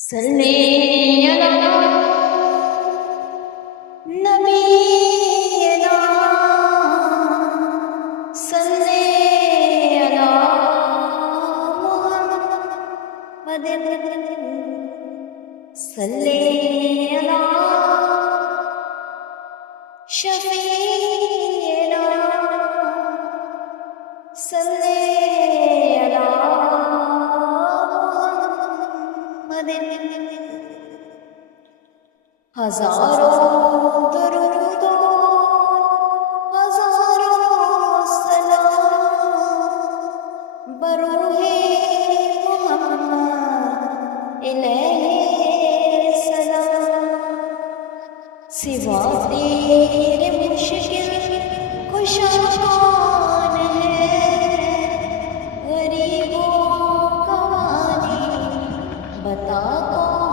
صلی علی نبینا صلی علی محمد صلی علی شفیعنا صلی علی محمد ہزاروں درود و ہزاروں سلام بروح محمد علیہ السلام سوا تیرے مشکل کشا کون ہے غریبوں کا والی بتا کون